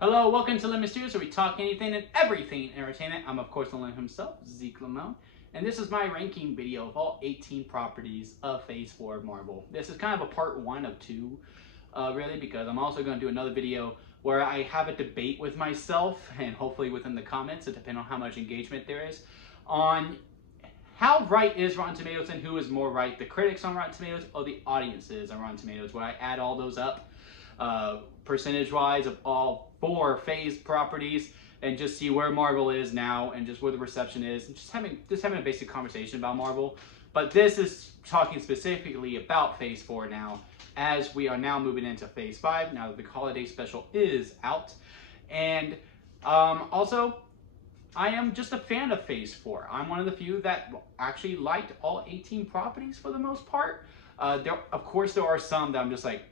Hello, welcome to Lemon Studios, where we talk anything and everything entertainment. I'm, of course, the Lemon himself, Zeke Lemon, and this is my ranking video of all 18 properties of Phase 4 of Marvel. This is kind of a part 1 of 2, really, because I'm also going to do another video where I have a debate with myself, and hopefully within the comments, depending on how much engagement there is, on how right is Rotten Tomatoes and who is more right, the critics on Rotten Tomatoes or the audiences on Rotten Tomatoes, where I add all those up percentage-wise of all 4 phase properties and just see where Marvel is now and just where the reception is, and just having a basic conversation about Marvel. But this is talking specifically about Phase 4 now, as we are now moving into Phase 5, now that the holiday special is out. And also, I am just a fan of Phase 4. I'm one of the few that actually liked all 18 properties for the most part. Of course, there are some that I'm just like,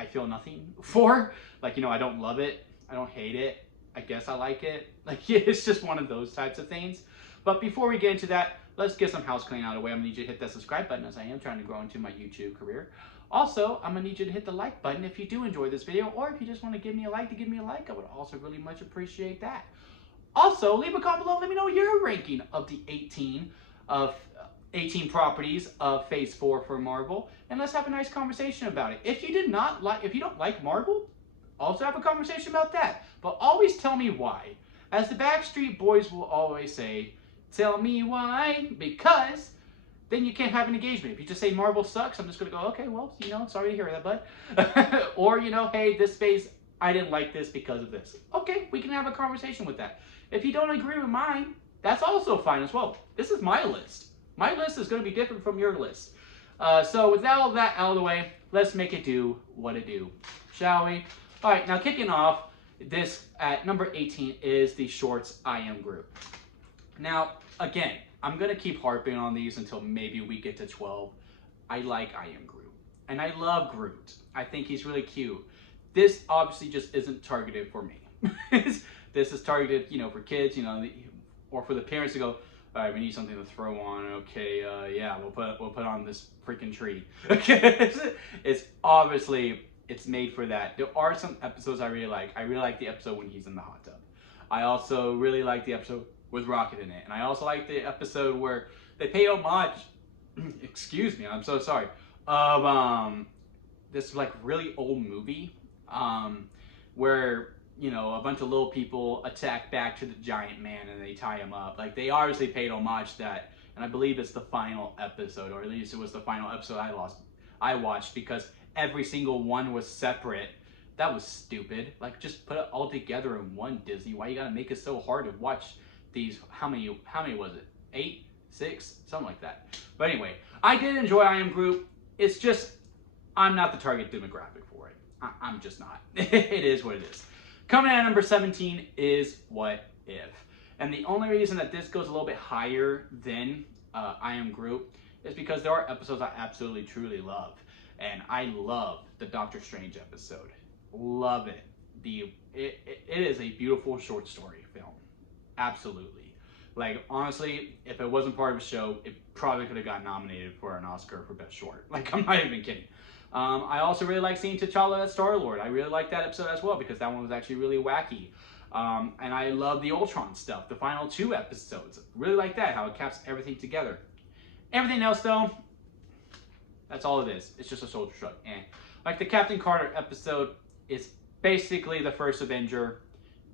I feel nothing for. Like, I don't love it. I don't hate it. I guess I like it. Like, it's just one of those types of things. But before we get into that, let's get some house cleaning out of the way. I'm going to need you to hit that subscribe button, as I am trying to grow into my YouTube career. Also, I'm going to need you to hit the like button if you do enjoy this video, or if you just want to give me a like, I would also really much appreciate that. Also, leave a comment below. Let me know your ranking of the 18 properties of Phase 4 for Marvel, and let's have a nice conversation about it. If you don't like Marvel, also have a conversation about that. But always tell me why. As the Backstreet Boys will always say, tell me why, because then you can't have an engagement. If you just say Marvel sucks, I'm just gonna go, okay, well, sorry to hear that, bud. Or, hey, this phase, I didn't like this because of this. Okay, we can have a conversation with that. If you don't agree with mine, that's also fine as well. This is my list. My list is going to be different from your list. So with all of that out of the way, let's make it do what it do, shall we? All right, now kicking off, this at number 18 is the Shorts I Am group. Now, again, I'm going to keep harping on these until maybe we get to 12. I like I Am Groot, and I love Groot. I think he's really cute. This obviously just isn't targeted for me. This is targeted, for kids, or for the parents to go, all right, we need something to throw on. Okay, yeah, we'll put on this freaking tree. Okay, it's made for that. There are some episodes I really like. I really like the episode when he's in the hot tub. I also really like the episode with Rocket in it, and I also like the episode where they pay homage. Excuse me, I'm so sorry. Of this like really old movie, where a bunch of little people attack back to the giant man and they tie him up. Like, they obviously paid homage to that, and I believe it's the final episode, or at least it was the final episode I watched, because every single one was separate. That was stupid. Like, just put it all together in one, Disney. Why you gotta make it so hard to watch these? How many was it? 8? 6? Something like that. But anyway, I did enjoy I Am Groot. It's just, I'm not the target demographic for it. I'm just not. It is what it is. Coming in at number 17 is What If. And the only reason that this goes a little bit higher than I Am Groot is because there are episodes I absolutely, truly love. And I love the Doctor Strange episode. Love it. It is a beautiful short story film. Absolutely. Like, honestly, if it wasn't part of a show, it probably could have got nominated for an Oscar for Best Short. Like, I'm not even kidding. I also really like seeing T'Challa as Star-Lord. I really like that episode as well, because that one was actually really wacky. And I love the Ultron stuff, the final 2 episodes. Really like that, how it caps everything together. Everything else, though, that's all it is. It's just a soldier shrug. Like the Captain Carter episode is basically the first Avenger,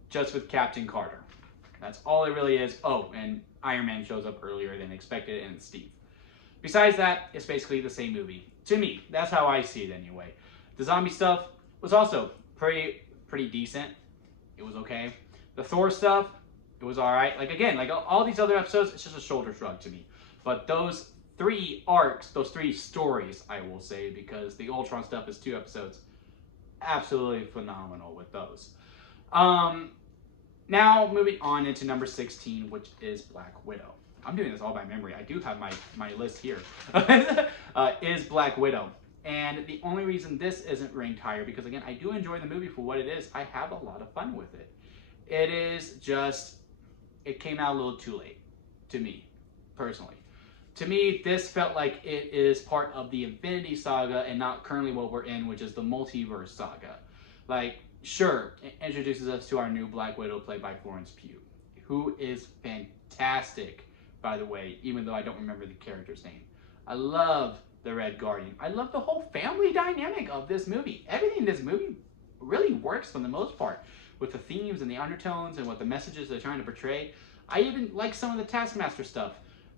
just with Captain Carter. That's all it really is. Oh, and Iron Man shows up earlier than expected, and Steve. Besides that, it's basically the same movie. To me, that's how I see it anyway. The zombie stuff was also pretty decent. It was okay. The Thor stuff, it was alright. Like, again, like all these other episodes, it's just a shoulder shrug to me. But those 3 arcs, those 3 stories, I will say, because the Ultron stuff is 2 episodes, absolutely phenomenal with those. Now, moving on into number 16, which is Black Widow. I'm doing this all by memory. I do have my list here. Is Black Widow. And the only reason this isn't ranked higher, because again, I do enjoy the movie for what it is. I have a lot of fun with it. It is just, it came out a little too late, to me, personally. To me, this felt like it is part of the Infinity Saga and not currently what we're in, which is the Multiverse Saga. Like, sure, it introduces us to our new Black Widow played by Florence Pugh, who is fantastic, by the way, even though I don't remember the character's name. I love the Red Guardian. I love the whole family dynamic of this movie. Everything in this movie really works for the most part, with the themes and the undertones and what the messages they're trying to portray. I even like some of the Taskmaster stuff.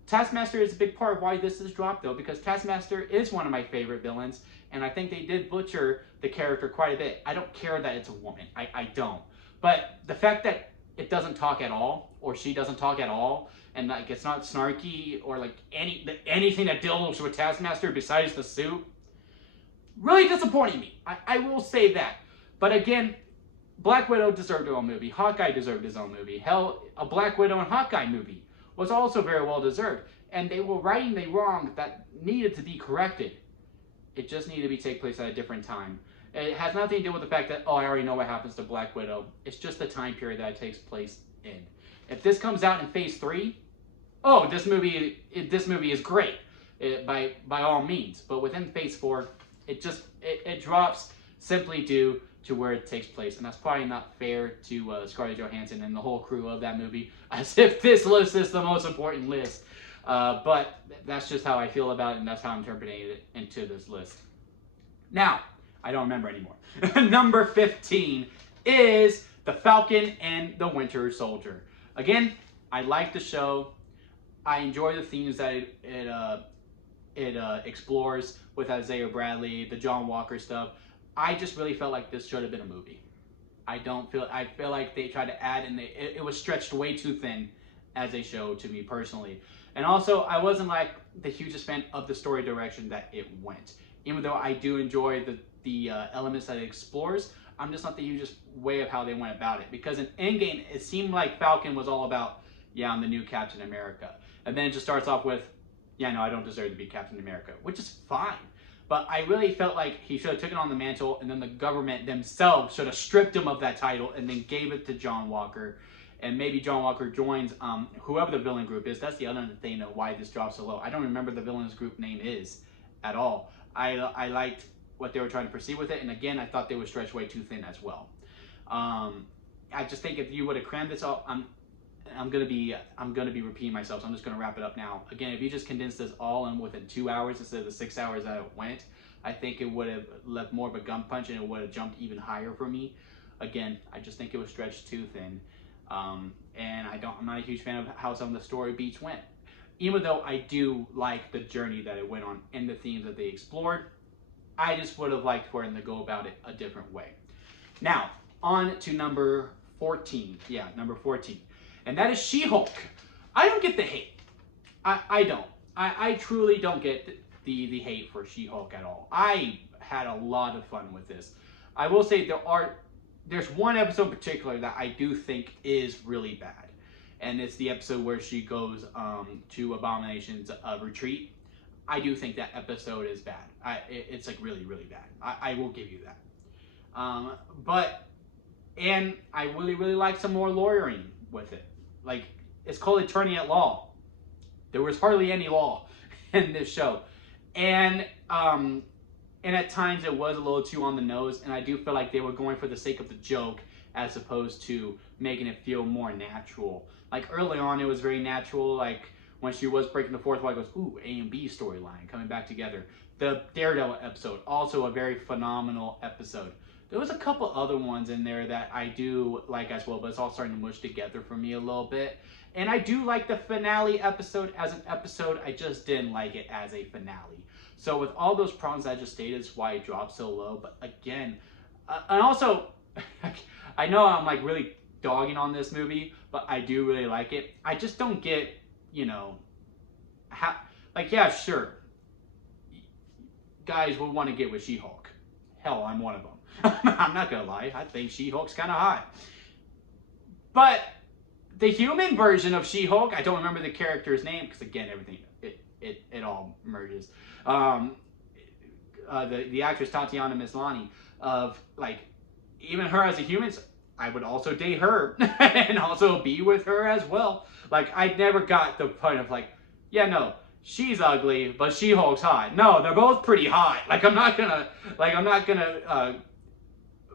Taskmaster is a big part of why this is dropped, though, because Taskmaster is one of my favorite villains, and I think they did butcher the character quite a bit. I don't care that it's a woman. I don't. But the fact that it doesn't talk at all, or she doesn't talk at all, and like it's not snarky or like anything that deals with Taskmaster besides the suit, really disappointing me. I will say that. But again, Black Widow deserved her own movie. Hawkeye deserved his own movie. Hell, a Black Widow and Hawkeye movie was also very well deserved. And they were righting the wrong that needed to be corrected. It just needed to take place at a different time. It has nothing to do with the fact that, oh, I already know what happens to Black Widow. It's just the time period that it takes place in. If this comes out in Phase 3, oh, this movie is great, by all means. But within Phase 4, it drops simply due to where it takes place. And that's probably not fair to Scarlett Johansson and the whole crew of that movie, as if this list is the most important list. But that's just how I feel about it, and that's how I'm interpreting it into this list. Now, I don't remember anymore. Number 15 is The Falcon and the Winter Soldier. Again, I like the show. I enjoy the themes that it explores with Isaiah Bradley, the John Walker stuff. I just really felt like this should have been a movie. I feel like they tried to add, and it was stretched way too thin as a show to me personally. And also, I wasn't like the hugest fan of the story direction that it went. Even though I do enjoy the elements that it explores, I'm just not the hugest way of how they went about it. Because in Endgame, it seemed like Falcon was all about, yeah, I'm the new Captain America. And then it just starts off with, yeah, no, I don't deserve to be Captain America, which is fine. But I really felt like he should have taken on the mantle, and then the government themselves should have stripped him of that title and then gave it to John Walker. And maybe John Walker joins whoever the villain group is. That's the other thing of why this drops so low. I don't remember the villain's group name is at all. I liked what they were trying to proceed with it, and again, I thought they were stretched way too thin as well. I just think if you would have crammed this all, I'm gonna be repeating myself, so I'm just gonna wrap it up now. Again, if you just condensed this all in within 2 hours instead of the 6 hours that it went, I think it would have left more of a gut punch, and it would have jumped even higher for me. Again, I just think it was stretched too thin, and I'm not a huge fan of how some of the story beats went. Even though I do like the journey that it went on and the themes that they explored, I just would have liked for them to go about it a different way. Now, on to number 14. Yeah, number 14. And that is She-Hulk. I don't get the hate. I don't. I truly don't get the hate for She-Hulk at all. I had a lot of fun with this. I will say there's one episode in particular that I do think is really bad. And it's the episode where she goes to Abomination's retreat. I do think that episode is bad. It's like really, really bad. I will give you that. And I really, really like some more lawyering with it. Like, it's called Attorney at Law. There was hardly any law in this show. And at times it was a little too on the nose, and I do feel like they were going for the sake of the joke as opposed to making it feel more natural. Like, early on, it was very natural, like, when she was breaking the fourth wall, it goes, ooh, A and B storyline coming back together. The Daredevil episode, also a very phenomenal episode. There was a couple other ones in there that I do like as well, but it's all starting to mush together for me a little bit. And I do like the finale episode as an episode. I just didn't like it as a finale. So with all those problems I just stated, is why it dropped so low. But again, and also, I know I'm like really dogging on this movie, but I do really like it. I just don't get, you know, how, like, yeah, sure, guys will want to get with She-Hulk. Hell, I'm one of them. I'm not gonna lie, I think She-Hulk's kind of hot. But the human version of She-Hulk, I don't remember the character's name, because again, everything, it all merges. The actress Tatiana Maslany, of like, even her as a human, I would also date her and also be with her as well. Like, I never got the point of like, yeah, no, she's ugly, but She-Hulk's hot. No, they're both pretty hot. Like, I'm not gonna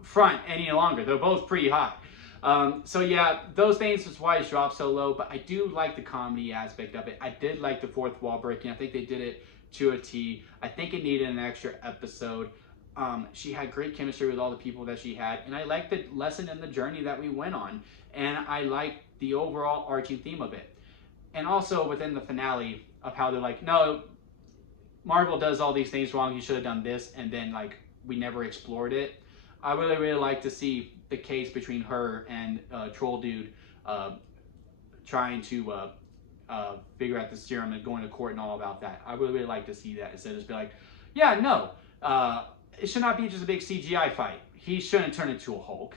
front any longer. They're both pretty high. So yeah, those things is why it's dropped so low, but I do like the comedy aspect of it. I did like the fourth wall breaking. I think they did it to a T. I think it needed an extra episode. She had great chemistry with all the people that she had, and I liked the lesson and the journey that we went on, and I liked the overall arching theme of it. And also within the finale of how they're like, no, Marvel does all these things wrong, you should have done this, and then like we never explored it. I really like to see the case between her and Troll Dude trying to figure out the serum and going to court and all about that. I really like to see that instead of just be like, yeah, no, it should not be just a big CGI fight. He shouldn't turn into a Hulk.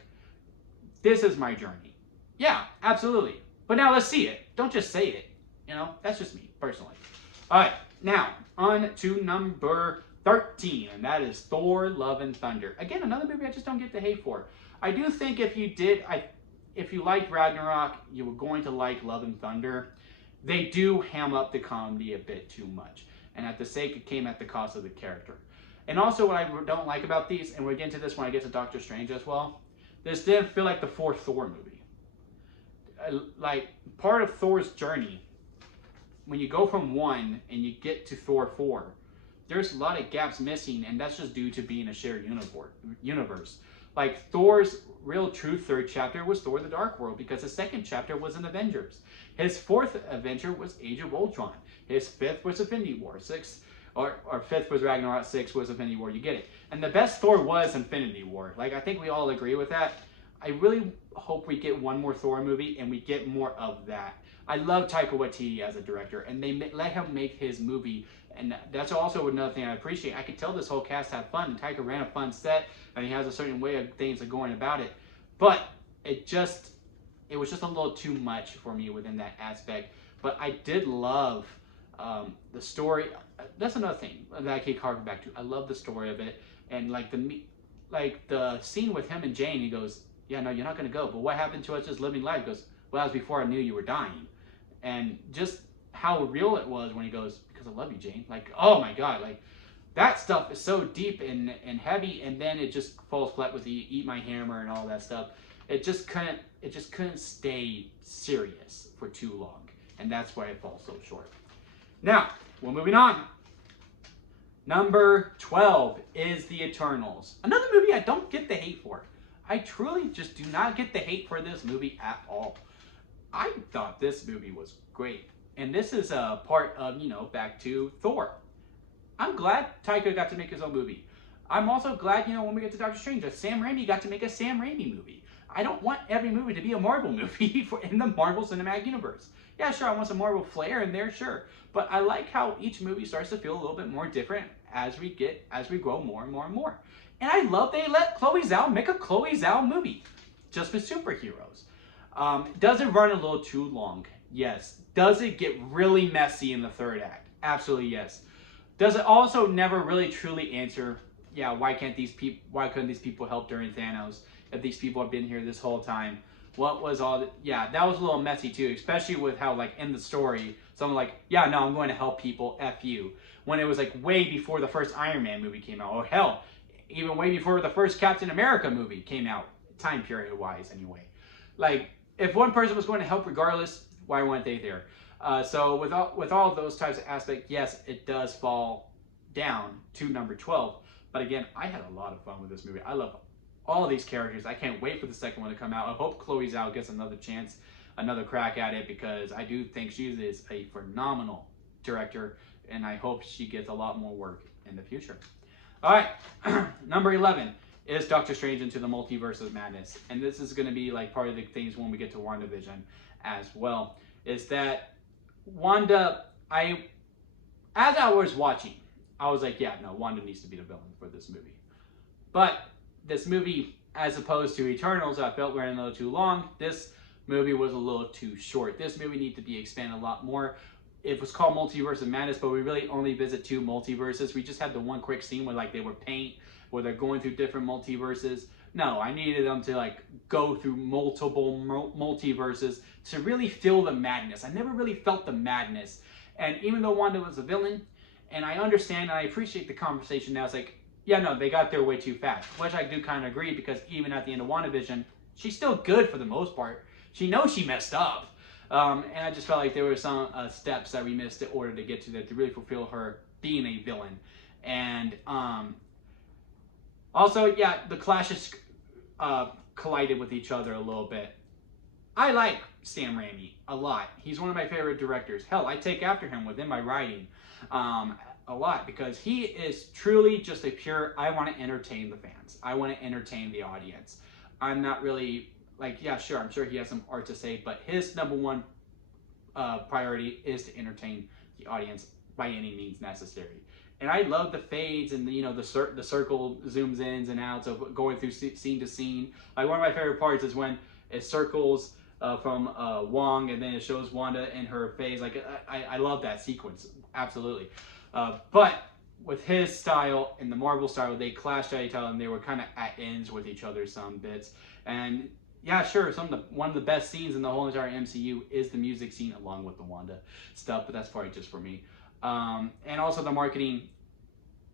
This is my journey. Yeah, absolutely. But now let's see it. Don't just say it. You know, that's just me, personally. All right, now on to number 13, and that is Thor: Love and Thunder. Again, another movie I just don't get the hate for. I do think if you liked Ragnarok, you were going to like Love and Thunder. They do ham up the comedy a bit too much, and at the sake, it came at the cost of the character. And also, what I don't like about these, and we'll get into this when I get to Doctor Strange as well, this didn't feel like the fourth Thor movie. Like, part of Thor's journey, when you go from 1 and you get to Thor 4, there's a lot of gaps missing, and that's just due to being a shared universe. Like, Thor's real true third chapter was Thor: The Dark World, because his second chapter was in Avengers. His fourth adventure was Age of Ultron. His fifth was Infinity War. Or fifth was Ragnarok, 6 was Infinity War. You get it. And the best Thor was Infinity War. Like, I think we all agree with that. I really hope we get one more Thor movie and we get more of that. I love Taika Waititi as a director, and they let him make his movie, and that's also another thing I appreciate. I could tell this whole cast had fun, and Taika ran a fun set, and he has a certain way of things of going about it. But it was just a little too much for me within that aspect. But I did love the story. That's another thing that I keep harking back to. I love the story of it, and like the scene with him and Jane. He goes, "Yeah, no, you're not gonna go. But what happened to us just living life?" He goes, "Well, that was before I knew you were dying." And just how real it was when he goes, "Because I love you, Jane." Like, oh my God, like that stuff is so deep and heavy, and then it just falls flat with the "Eat My Hammer" and all that stuff. It just couldn't stay serious for too long, and that's why it falls so short. Now, we're moving on. Number 12 is The Eternals. Another movie I don't get the hate for. I truly just do not get the hate for this movie at all. I thought this movie was great. And this is a part of, back to Thor. I'm glad Taika got to make his own movie. I'm also glad, when we get to Doctor Strange, that Sam Raimi got to make a Sam Raimi movie. I don't want every movie to be a Marvel movie in the Marvel Cinematic Universe. Yeah, sure, I want some Marvel flair in there, sure. But I like how each movie starts to feel a little bit more different as we grow more and more and more. And I love they let Chloe Zhao make a Chloe Zhao movie, just with superheroes. Does it run a little too long? Yes. Does it get really messy in the third act? Absolutely yes. Does it also never really truly answer, yeah, why couldn't these people help during Thanos if these people have been here this whole time? What was all that? Yeah, that was a little messy too, especially with how, like, in the story, someone like, yeah, no, I'm going to help people, F you. When it was like way before the first Iron Man movie came out, or hell, even way before the first Captain America movie came out, time period wise anyway. Like, if one person was going to help regardless, why weren't they there? So with all of those types of aspects, yes, it does fall down to number 12. But again, I had a lot of fun with this movie. I love all these characters. I can't wait for the second one to come out. I hope Chloe Zhao gets another chance, another crack at it, because I do think she is a phenomenal director, and I hope she gets a lot more work in the future. All right, number 11 is Doctor Strange Into the Multiverse of Madness. And this is going to be like part of the things when we get to WandaVision as well. Is that Wanda, as I was watching, I was like, yeah, no, Wanda needs to be the villain for this movie. But this movie, as opposed to Eternals, I felt ran a little too long. This movie was a little too short. This movie needed to be expanded a lot more. It was called Multiverse of Madness, but we really only visit 2 multiverses. We just had the one quick scene where, like, they were paint, where they're going through different multiverses. No, I needed them to, like, go through multiple multiverses to really feel the madness. I never really felt the madness. And even though Wanda was a villain, and I understand and I appreciate the conversation now, it's like, yeah, no, they got there way too fast, which I do kind of agree, because even at the end of WandaVision, she's still good for the most part. She knows she messed up. And I just felt like there were some steps that we missed in order to get to that to really fulfill her being a villain. And also, yeah, the clashes collided with each other a little bit. I like Sam Raimi a lot. He's one of my favorite directors. Hell, I take after him within my writing a lot, because he is truly just a pure, I want to entertain the fans. I want to entertain the audience. I'm not really, like, yeah, sure, I'm sure he has some art to say, but his number one priority is to entertain the audience by any means necessary. And I love the fades and the circle zooms in and outs of going through scene to scene. Like, one of my favorite parts is when it circles from Wong, and then it shows Wanda in her phase. Like, I love that sequence, absolutely. But with his style and the Marvel style, they clashed at each other, and they were kind of at ends with each other some bits. And yeah, sure, one of the best scenes in the whole entire MCU is the music scene along with the Wanda stuff, but that's probably just for me. And also the marketing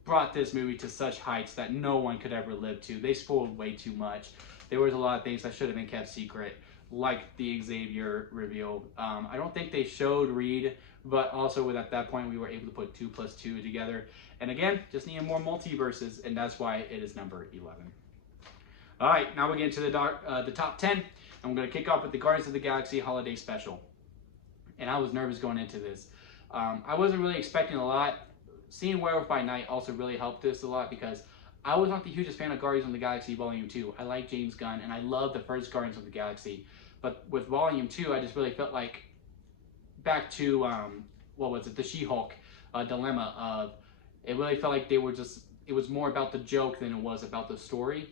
brought this movie to such heights that no one could ever live to. They spoiled way too much. There was a lot of things that should have been kept secret, like the Xavier reveal. I don't think they showed Reed, but also at that point we were able to put 2 plus 2 together. And again, just needed more multiverses, and that's why it is number 11. All right, now we get into the top 10, and we're going to kick off with the Guardians of the Galaxy Holiday Special. And I was nervous going into this. I wasn't really expecting a lot. Seeing Werewolf by Night also really helped this a lot, because I was not the hugest fan of Guardians of the Galaxy Volume 2. I like James Gunn, and I love the first Guardians of the Galaxy. But with Volume 2, I just really felt like back to, what was it, the She-Hulk dilemma of, it really felt like they were just, it was more about the joke than it was about the story.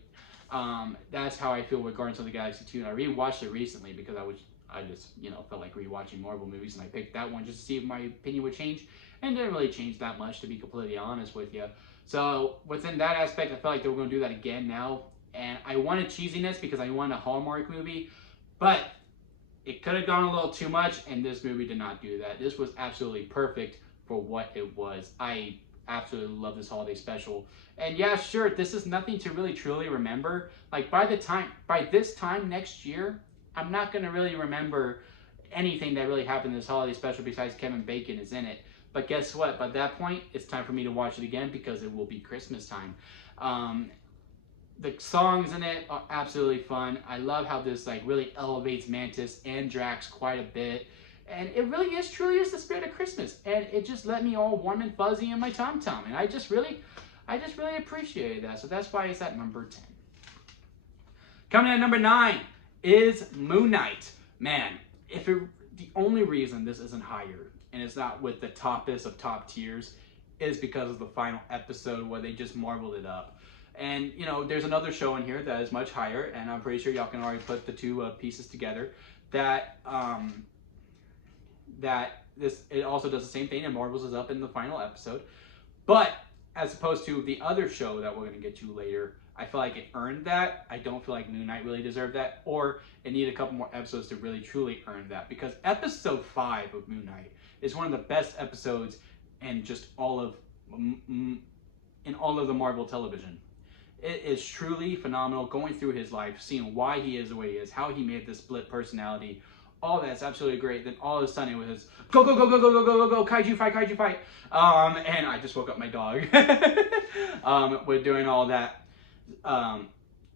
That's how I feel with Guardians of the Galaxy 2. And I rewatched it recently because I just, felt like rewatching Marvel movies, and I picked that one just to see if my opinion would change. And it didn't really change that much, to be completely honest with you. So within that aspect, I felt like they were going to do that again now. And I wanted cheesiness because I wanted a Hallmark movie, but it could have gone a little too much, and this movie did not do that. This was absolutely perfect for what it was. I absolutely love this holiday special. And yeah, sure, this is nothing to really truly remember. Like, by this time next year, I'm not going to really remember anything that really happened in this holiday special besides Kevin Bacon is in it. But guess what? By that point, it's time for me to watch it again, because it will be Christmas time. The songs in it are absolutely fun. I love how this really elevates Mantis and Drax quite a bit. And it really is, truly is the spirit of Christmas. And it just let me all warm and fuzzy in my tom-tom. And I just really appreciated that. So that's why it's at number 10. Coming in at number 9 is Moon Knight. Man, the only reason this isn't higher, and it's not with the toppest of top tiers, is because of the final episode where they just marveled it up. And, there's another show in here that is much higher, and I'm pretty sure y'all can already put the two pieces together, that it also does the same thing and marvels us up in the final episode. But as opposed to the other show that we're going to get to later, I feel like it earned that. I don't feel like Moon Knight really deserved that, or it needed a couple more episodes to really truly earn that, because episode 5 of Moon Knight is one of the best episodes in just all of the Marvel television. It is truly phenomenal, going through his life, seeing why he is the way he is, how he made this split personality. All that's absolutely great. Then all of a sudden it was go, go, go, go, go, go, go, go, go, kaiju fight, kaiju fight. And I just woke up my dog. With doing all that.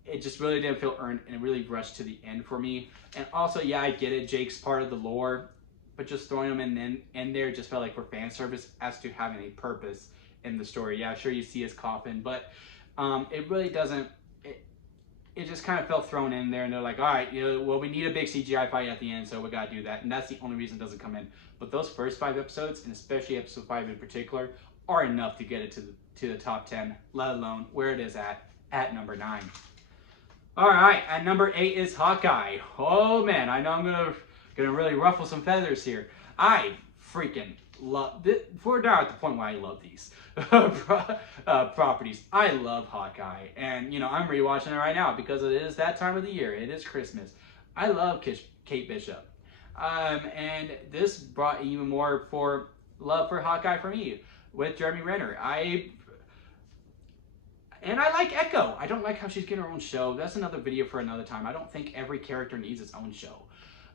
It just really didn't feel earned, and it really rushed to the end for me. And also, yeah, I get it, Jake's part of the lore, but just throwing him in there just felt like for fan service as to having a purpose in the story. Yeah, sure, you see his coffin, but it really doesn't. It just kind of felt thrown in there, and they're like, all right, well, we need a big CGI fight at the end, so we got to do that. And that's the only reason it doesn't come in. But those first 5 episodes, and especially episode 5 in particular, are enough to get it to the top 10, let alone where it is at number 9. All right, at number 8 is Hawkeye. Oh man, I know I'm gonna really ruffle some feathers here. I freaking love this. We're now at the point where I love these properties. I love Hawkeye, and I'm rewatching it right now because it is that time of the year. It is Christmas. I love Kate Bishop, and this brought even more love for Hawkeye for me with Jeremy Renner. And I like Echo. I don't like how she's getting her own show. That's another video for another time. I don't think every character needs its own show.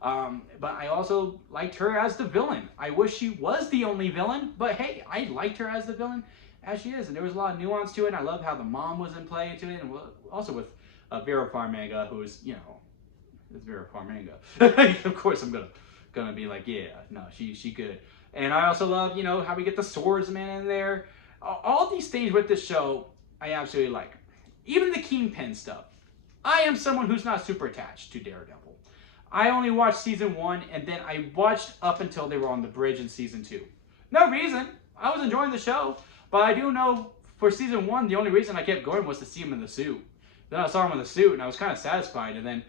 But I also liked her as the villain. I wish she was the only villain, but hey, I liked her as the villain as she is. And there was a lot of nuance to it. And I love how the mom was in play to it. And also with Vera Farmiga, who's, you know, it's Vera Farmiga. Of course I'm gonna be like, yeah, no, she good. And I also love, you know, how we get the swordsman in there. All these things with this show, I absolutely like. Even the Kingpin stuff. I am someone who's not super attached to Daredevil. I only watched season 1, and then I watched up until they were on the bridge in season 2. No reason. I was enjoying the show, but I do know for season 1, the only reason I kept going was to see him in the suit. Then I saw him in the suit, and I was kind of satisfied, and then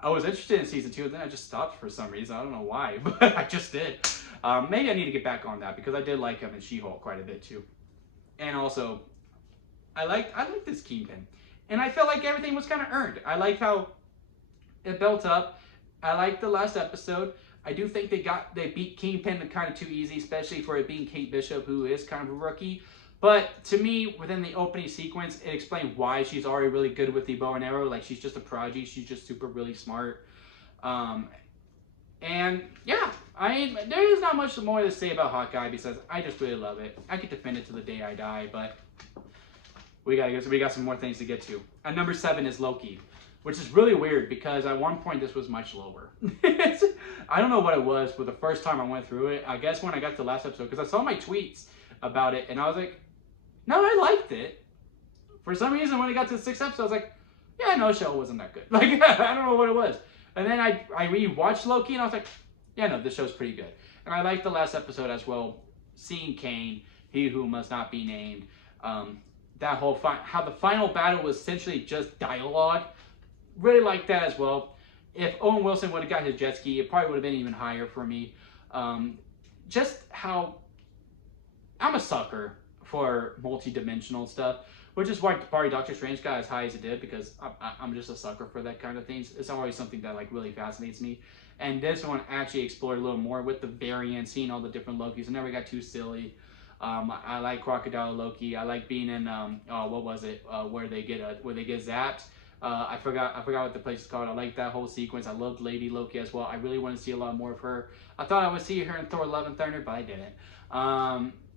I was interested in season 2, and then I just stopped for some reason. I don't know why, but I just did. Maybe I need to get back on that, because I did like him in She-Hulk quite a bit, too. And also, I like this Kingpin. And I felt like everything was kind of earned. I like how it built up. I like the last episode. I do think they beat Kingpin kind of too easy, especially for it being Kate Bishop, who is kind of a rookie. But to me, within the opening sequence, it explained why she's already really good with the bow and arrow. Like, she's just a prodigy. She's just super really smart. And yeah, there is not much more to say about Hawkeye because I just really love it. I could defend it to the day I die, but we got some more things to get to. At number 7 is Loki, which is really weird because at one point this was much lower. I don't know what it was, but the first time I went through it, I guess when I got to the last episode, because I saw my tweets about it, and I was like, no, I liked it. For some reason, when I got to the 6th episode, I was like, yeah, no, show wasn't that good. Like, I don't know what it was. And then I rewatched Loki, and I was like, yeah, no, this show's pretty good. And I liked the last episode as well, seeing Kane, he who must not be named. That whole how the final battle was essentially just dialogue. Really liked that as well. If Owen Wilson would have got his jet ski, it probably would have been even higher for me. Just how I'm a sucker for multi-dimensional stuff, which is why Doctor Strange got as high as it did, because I'm just a sucker for that kind of things. It's always something that like really fascinates me. And this one actually explored a little more with the variants, seeing all the different Lokis. I never got too silly. I like Crocodile Loki. I like being in what was it? Where they get zapped. I forgot what the place is called. I like that whole sequence. I loved Lady Loki as well. I really want to see a lot more of her. I thought I would see her in Thor: Love and Thunder, but I didn't.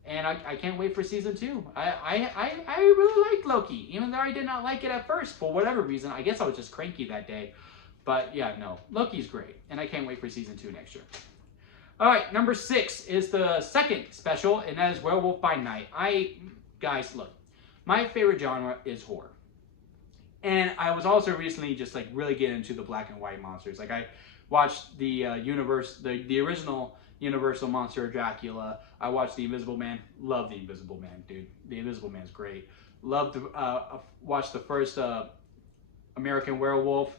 And I can't wait for season 2. I really liked Loki, even though I did not like it at first for whatever reason. I guess I was just cranky that day. But yeah, no, Loki's great, and I can't wait for season 2 next year. All right, number 6 is the second special, and that is Werewolf by Night. Guys, look, my favorite genre is horror. And I was also recently just like really getting into the black and white monsters. Like I watched the original Universal monster Dracula. I watched The Invisible Man. Love The Invisible Man, dude. The Invisible Man's great. Loved to watch the first American Werewolf.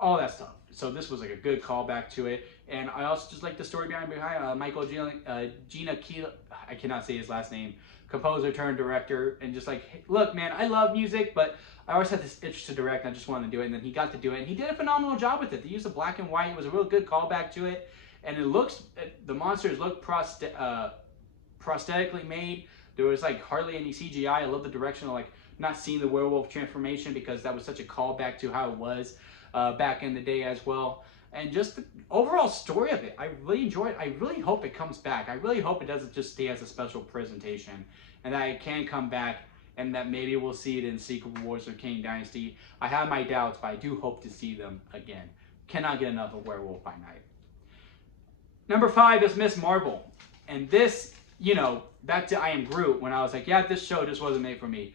All that stuff. So this was like a good callback to it. And I also just like the story behind Michael Gina Keela. I cannot say his last name. Composer turned director, and just like, hey, look, man, I love music, but I always had this itch to direct, and I just wanted to do it. And then he got to do it, and he did a phenomenal job with it. They used the black and white. It was a real good callback to it, and the monsters look prosthetically made. There was like hardly any CGI. I love the direction of like not seeing the werewolf transformation, because that was such a callback to how it was back in the day as well. And just the overall story of it, I really enjoyed it. I really hope it comes back. I really hope it doesn't just stay as a special presentation, and that it can come back, and that maybe we'll see it in Secret Wars or King Dynasty. I have my doubts, but I do hope to see them again. Cannot get enough of Werewolf by Night. Number 5 is Miss Marvel. And this, you know, back to I Am Groot, when I was like, yeah, this show just wasn't made for me.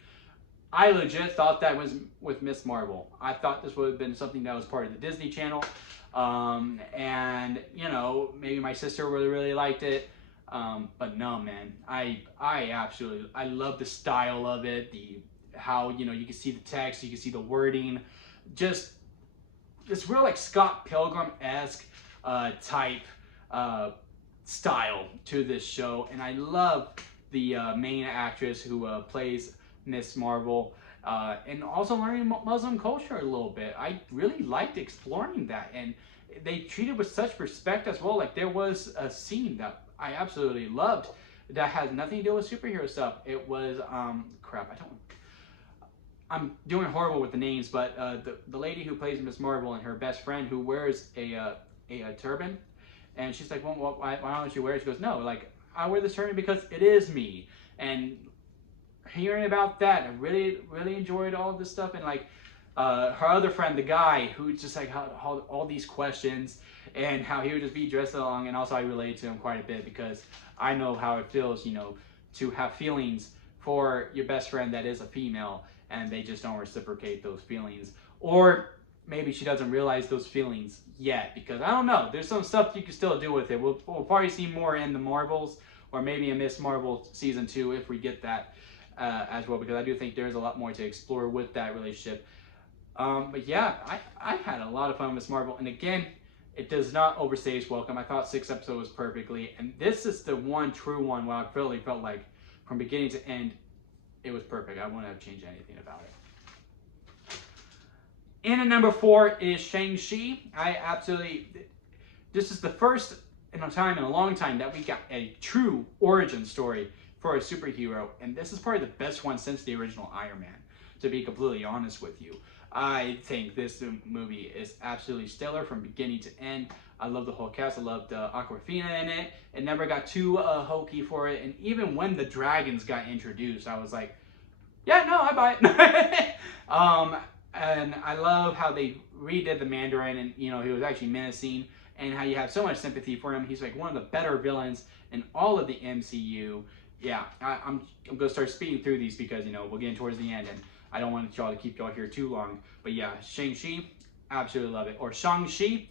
I legit thought that was with Miss Marvel. I thought this would have been something that was part of the Disney Channel. And, you know, maybe my sister really liked it. But no, man, I love the style of it, how, you know, you can see the text, you can see the wording, just this real like Scott Pilgrim-esque type style to this show. And I love the main actress who plays Miss Marvel, and also learning Muslim culture a little bit. I really liked exploring that, and they treated with such respect as well. Like there was a scene that I absolutely loved that had nothing to do with superhero stuff. It was I'm doing horrible with the names, but the lady who plays Miss Marvel and her best friend who wears a turban, and she's like, well, why don't you wear it? She goes, no, like, I wear this turban because it is me. And hearing about that, I really, really enjoyed all of this stuff. And like her other friend, the guy who just like had all these questions and how he would just be dressed along. And also I relate to him quite a bit because I know how it feels, you know, to have feelings for your best friend that is a female and they just don't reciprocate those feelings. Or maybe she doesn't realize those feelings yet, because I don't know. There's some stuff you can still do with it. We'll probably see more in the Marvels, or maybe in Miss Marvel season 2 if we get that as well, because I do think there's a lot more to explore with that relationship. But yeah, I had a lot of fun with Miss Marvel, and again, it does not overstay its welcome. I thought 6 episodes was perfectly, and this is the one true one where I really felt like from beginning to end, it was perfect. I wouldn't have changed anything about it. In at number 4 is Shang-Chi. This is the first in a long time that we got a true origin story for a superhero, and this is probably the best one since the original Iron Man, to be completely honest with you. I think this movie is absolutely stellar from beginning to end. I love the whole cast. I loved Awkwafina in it. It never got too hokey for it, and even when the dragons got introduced, I was like, yeah, no, I buy it. And I love how they redid the Mandarin, and you know, he was actually menacing, and how you have so much sympathy for him. He's like one of the better villains in all of the MCU. Yeah, I'm gonna start speeding through these because, you know, we're getting towards the end, and I don't want y'all to keep y'all here too long. But yeah, Shang-Chi, absolutely love it. Or Shang-Chi,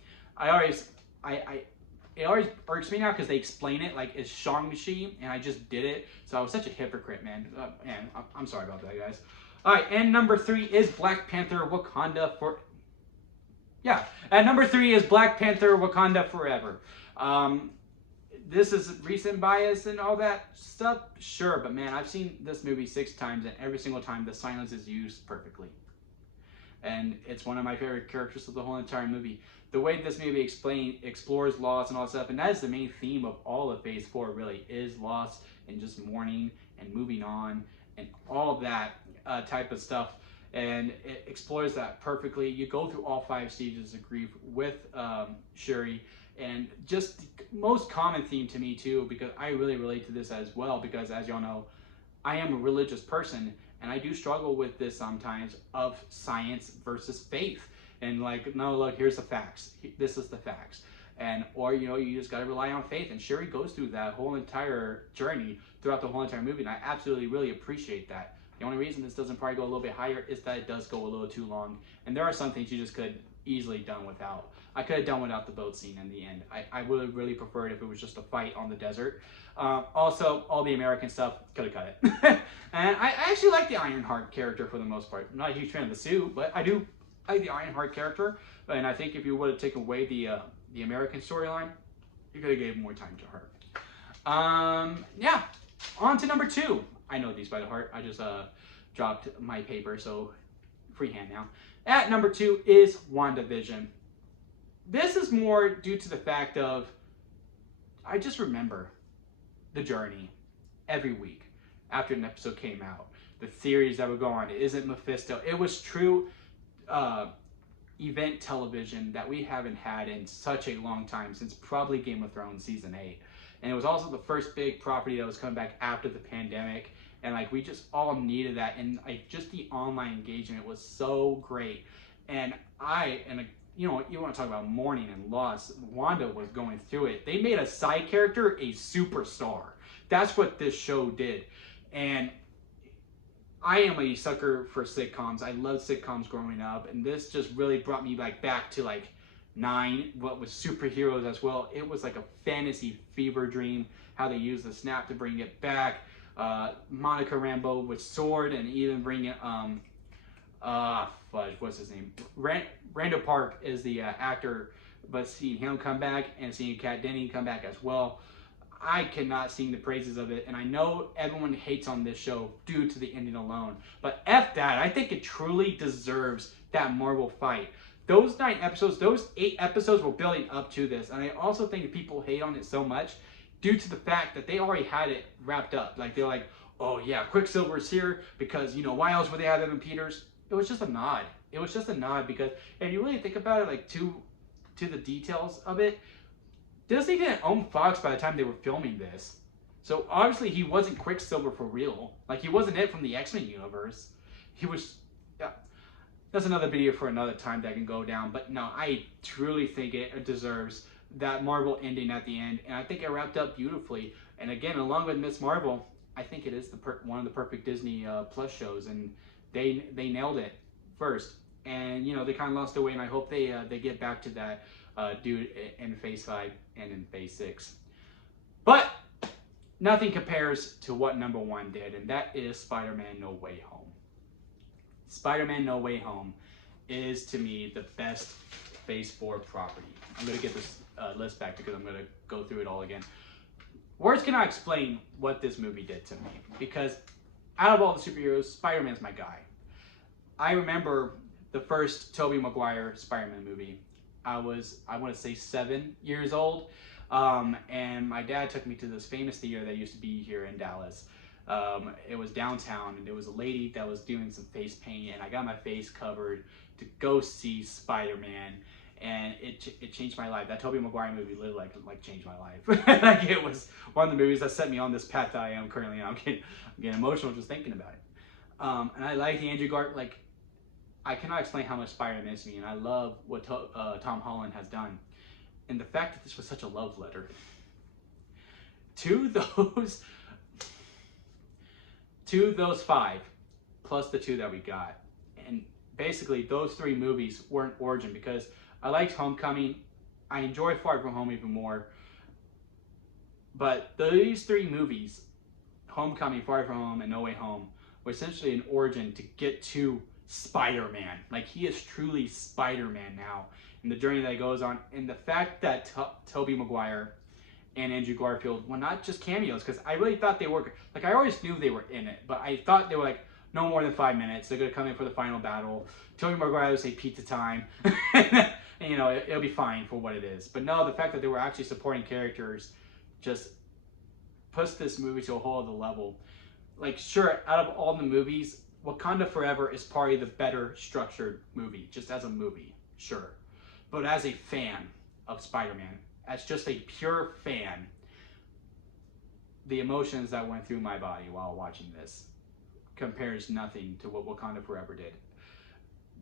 it always irks me now because they explain it like it's Shang-Chi, and I just did it. So I was such a hypocrite, man. I'm sorry about that, guys. All right, and number 3 is Black Panther Wakanda for... Yeah, at number 3 is Black Panther Wakanda Forever. This is recent bias and all that stuff, sure, but man, I've seen this movie 6 times, and every single time the silence is used perfectly. And it's one of my favorite characters of the whole entire movie. The way this movie explores loss and all that stuff, and that is the main theme of all of Phase 4, really, is loss and just mourning and moving on and all of that type of stuff. And it explores that perfectly. You go through all 5 stages of grief with Shuri, and just the most common theme to me too, because I really relate to this as well, because as y'all know, I am a religious person, and I do struggle with this sometimes of science versus faith. And like, no, look, here's the facts. This is the facts. And, or, you know, you just got to rely on faith. And Shuri goes through that whole entire journey throughout the whole entire movie, and I absolutely really appreciate that. The only reason this doesn't probably go a little bit higher is that it does go a little too long. And there are some things you just could easily done without. I could have done without the boat scene in the end. I would have really preferred if it was just a fight on the desert. Also, all the American stuff, could have cut it. And I actually like the Ironheart character for the most part. I'm not a huge fan of the suit, but I do like the Ironheart character. And I think if you would have taken away the American storyline, you could have gave more time to her. Yeah, on to number 2. I know these by the heart. I just dropped my paper, so freehand now. At number 2 is WandaVision. This is more due to the fact of, I just remember the journey every week after an episode came out. The theories that would go on. Is it Mephisto? It was true event television that we haven't had in such a long time, since probably Game of Thrones season 8. And it was also the first big property that was coming back after the pandemic. And like, we just all needed that. And like, just the online engagement was so great. And you know, you want to talk about mourning and loss, Wanda was going through it. They made a side character a superstar. That's what this show did. And I am a sucker for sitcoms. I loved sitcoms growing up, and this just really brought me like back to like 9, what was superheroes as well. It was like a fantasy fever dream, how they used the snap to bring it back. Monica Rambeau with Sword, and even bringing what's his name? Randall Park is the actor, but seeing him come back and seeing Kat Denny come back as well, I cannot sing the praises of it. And I know everyone hates on this show due to the ending alone, but F that. I think it truly deserves that Marvel fight. Those 9 episodes, those 8 episodes were building up to this, and I also think people hate on it so much due to the fact that they already had it wrapped up. Like, they're like, oh yeah, Quicksilver's here because, you know, why else would they have Evan Peters? It was just a nod. It was just a nod because, and you really think about it, like to the details of it, Disney didn't own Fox by the time they were filming this. So obviously he wasn't Quicksilver for real. Like, he wasn't it from the X-Men universe. He was, yeah. That's another video for another time that can go down. But no, I truly think it deserves that Marvel ending at the end. And I think it wrapped up beautifully. And again, along with Miss Marvel, I think it is one of the perfect Disney Plus shows. And they nailed it first. And, you know, they kind of lost their way. And I hope they get back to that dude in Phase 5 and in Phase 6. But nothing compares to what number 1 did, and that is Spider-Man No Way Home. Spider-Man No Way Home is, to me, the best Phase 4 property. I'm going to get this list back because I'm going to go through it all again. Words cannot explain what this movie did to me, because out of all the superheroes, Spider-Man's my guy. I remember the first Tobey Maguire Spider-Man movie. I want to say 7 years old. And my dad took me to this famous theater that used to be here in Dallas. It was downtown, and there was a lady that was doing some face paint, and I got my face covered to go see Spider-Man, and it changed my life. That Tobey Maguire movie literally like changed my life. Like, it was one of the movies that set me on this path that I am currently on. I'm getting emotional just thinking about it. And I like the Andrew Garfield, like, I cannot explain how much Spider-Man is to me, and I love what Tom Holland has done. And the fact that this was such a love letter to those 5, plus the 2 that we got. And basically, those 3 movies were an origin, because I liked Homecoming. I enjoy Far From Home even more. But these 3 movies, Homecoming, Far From Home, and No Way Home, were essentially an origin to get to Spider-Man. Like, he is truly Spider-Man now, and the journey that he goes on. And the fact that Tobey Maguire and Andrew Garfield were not just cameos, because I really thought they were, like, I always knew they were in it, but I thought they were like no more than 5 minutes. They're gonna come in for the final battle. Tobey Maguire would say pizza time, and you know, it'll be fine for what it is. But no, the fact that they were actually supporting characters just puts this movie to a whole other level. Like, sure, out of all the movies, Wakanda Forever is probably the better structured movie, just as a movie, sure. But as a fan of Spider-Man, as just a pure fan, the emotions that went through my body while watching this compares nothing to what Wakanda Forever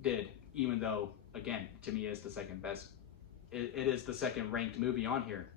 did, even though, again, to me, it's the second best. It is the second ranked movie on here,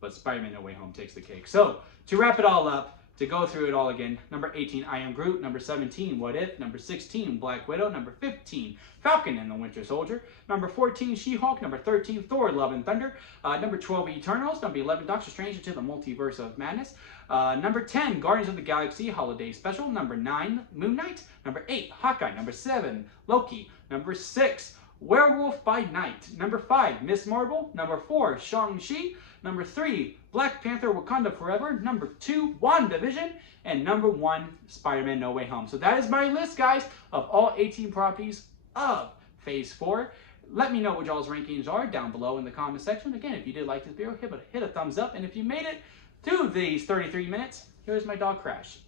but Spider-Man No Way Home takes the cake. So, to wrap it all up, to go through it all again, number 18, I Am Groot. Number 17, What If. Number 16, Black Widow. Number 15, Falcon and the Winter Soldier. Number 14, She-Hulk. Number 13, Thor, Love and Thunder. Number 12, Eternals. Number 11, Doctor Strange into the Multiverse of Madness. Number 10, Guardians of the Galaxy Holiday Special. Number 9, Moon Knight. Number 8, Hawkeye. Number 7, Loki. Number 6, Werewolf by Night. Number 5, Miss Marvel. Number 4, Shang-Chi. Number 3, Black Panther Wakanda Forever. Number 2, WandaVision. And number 1, Spider-Man No Way Home. So that is my list, guys, of all 18 properties of Phase 4. Let me know what y'all's rankings are down below in the comment section. Again, if you did like this video, hit a thumbs up. And if you made it to these 33 minutes, here's my dog Crash.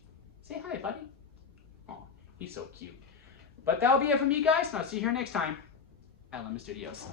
Say hi, buddy. Oh, he's so cute. But that'll be it for me, guys. And I'll see you here next time at Lemon Studios.